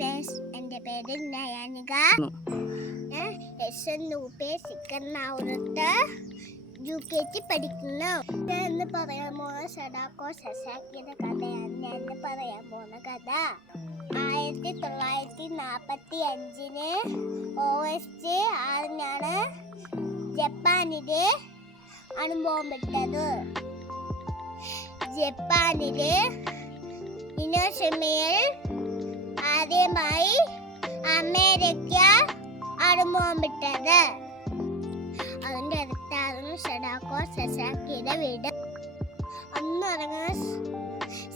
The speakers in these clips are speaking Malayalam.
ഫ്രണ്ട്സ് എൻ്റെ പേര് നയാനിക ഞാൻ S N U P സിക്കറിനകത്ത് U K G പഠിക്കുന്നു ഞാൻ ഇന്ന് പറയാൻ പോകുന്ന സഡാക്കോ സസാക്കിയുടെ കഥയാണ് ഞാൻ ഇന്ന് പറയാൻ പോകുന്ന കഥ ആയിരത്തി തൊള്ളായിരത്തി നാൽപ്പത്തി അഞ്ചിന് ഓഗസ്റ്റ് ആറിനാണ് ജപ്പാനിലെ അണുബോംബിട്ടത് ജപ്പാനിലെ ഇനോഷിമയിൽ അണുബോംബിട്ടത് അതിന്റെ അടുത്തായിരുന്നു ഷെഡാക്കോ സെസാക്കിയുടെ വീട്. അന്ന് ഇറങ്ങുന്ന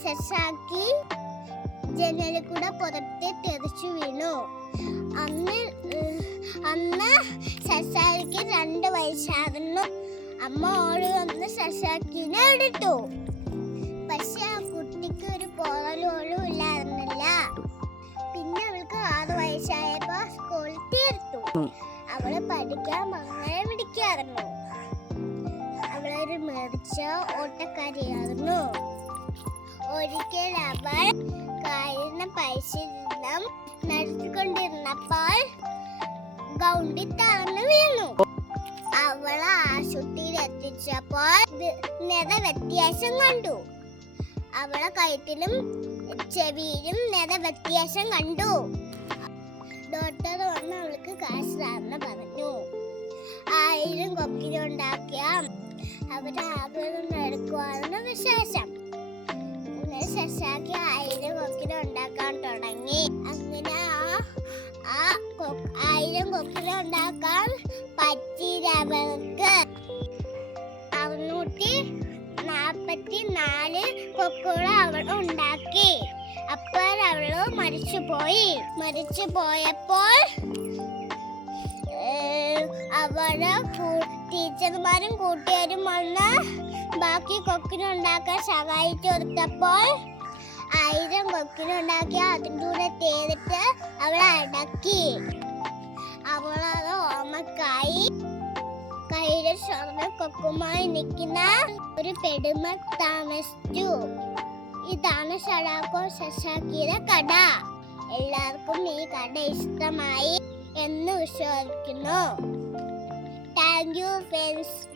സെസാക്കി ജനലിൽ കൂടെ പുറത്തെ തെറിച്ചു വീണു. അന്ന് അന്ന് സസാക്കിക്ക് രണ്ട് വയസ്സായിരുന്നു. അമ്മ ഓടി വന്ന് സസാക്കിനെ എടുത്തു. അവൾ പഠിക്കാൻ അങ്ങനെ പിടിക്കായിരുന്നു അവളൊരു മെറിച്ച ഓട്ടക്കാരിയായിരുന്നു. ഒരിക്കൽ അവൾ കായുന്ന പരിശീലനം നടത്തിക്കൊണ്ടിരുന്നപ്പോൾ ഗൗണ്ടി താഴ്ന്നു വീണു. അവളെ ആശുപത്രിയിൽ എത്തിച്ചപ്പോൾ നിറ വ്യത്യാസം കണ്ടു. അവളെ കഴുത്തിലും ചെവിയിലും നിറ വ്യത്യാസം കണ്ടു. ഡോക്ടർ വന്ന് അവൾക്ക് കാശിലാന്ന് പറഞ്ഞു. ആയിരം കൊക്കിലുണ്ടാക്കിയ അവർ ആഗ്രഹം നടക്കുവാണെന്ന് വിശേഷം ശശാക്കി ആയിരം കൊക്കിലും ഉണ്ടാക്കാൻ തുടങ്ങി. അങ്ങനെ ആ ആയിരം കൊക്കിലും ഉണ്ടാക്കാൻ പറ്റിയില്ല അവർക്ക് അറുന്നൂറ്റി നാൽപ്പത്തി നാല് കൊക്കുകൾ അവൾ ഉണ്ടാക്കി. മരിച്ചുപോയി. മരിച്ചു പോയപ്പോൾ അവളെ ടീച്ചർമാരും കൂട്ടുകാരും വന്ന് ബാക്കി കൊക്കിനുണ്ടാക്കാൻ സഹായിച്ചു കൊടുത്തപ്പോൾ ആയിരം കൊക്കിനുണ്ടാക്കി അതിന്റെ കൂടെ തേടിട്ട് അവളെ അടക്കി. അവളത് ഓമക്കായി കയ്യിൽ സ്വർണ കൊക്കുമായി നിൽക്കുന്ന ഒരു പെടുമ താമസിച്ചു. ഇതാണ് ഷടാക്കോ ശശാക്കിയുടെ കട. എല്ലാവർക്കും ഈ കട ഇഷ്ടമായി എന്ന് വിശ്വസിക്കുന്നു. Thank you friends